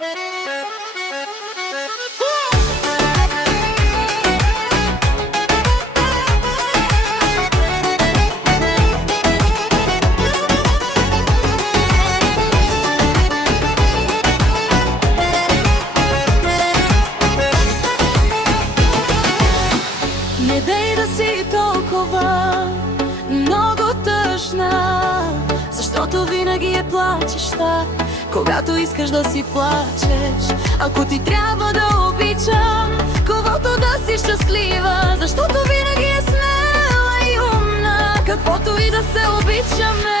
Не дей да си толкова много тъжна, защото винаги е плачеща, когато искаш да си плачеш. Ако ти трябва да обичам, когото да си щастлива, защото винаги е смела и умна, каквото и да се обичаме.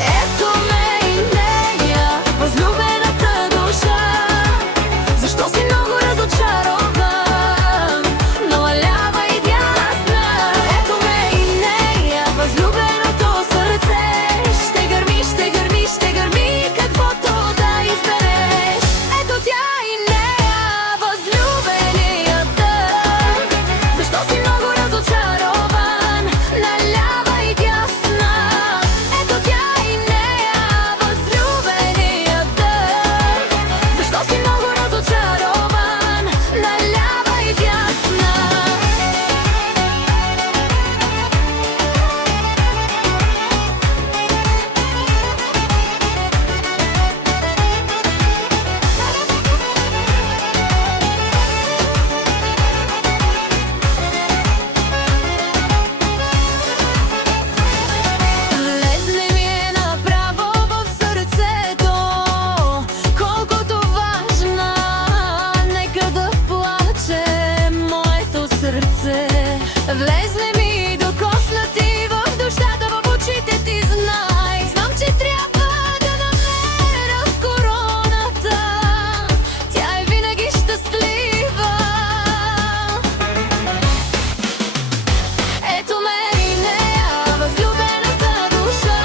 Ето ме и нея, възлюбената душа. Защо си много разочарован, но лява и дясна? Ето ме и нея, възлюбеното сърце. Ще гърми, ще гърми, ще гърми, каквото да избереш. Ето тя и нея, възлюбенията. Защо си много разочарован, налява и дясна? Ето тя и нея, възлюбенията. Защо си много разочарован, налява и дясна? Влезли ми е направо в сърцето, колкото важна, нека да плаче моето сърце. Влезли ми, докоснати в душата, в очите ти, знай. Знам, че трябва да намеря в короната, тя е винаги щастлива. Ето ме и нея, възлюбената душа.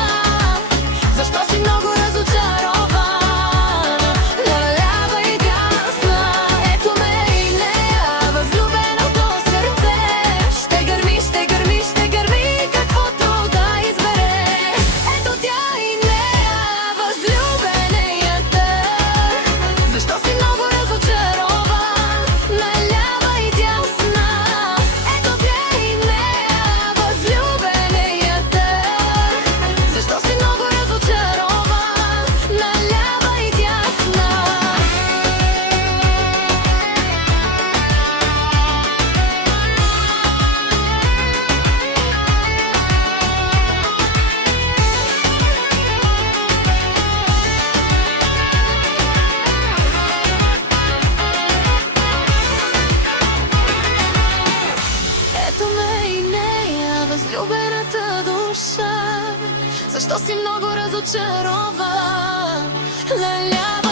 Защо си много разочарован, налява и дясна? Ето ме и нея, възлюбеното сърце. Ще гърми, ще гърми, ще гърми, каквото да избереш. Ето тя и нея, възлюбенията. Защо си много разочарован, налява и дясна? Ето тя и нея, възлюбенията. Защо си много разочарован, налява и дясна? Ето ме и нея, възлюбената душа. Защо си много разочарован, налява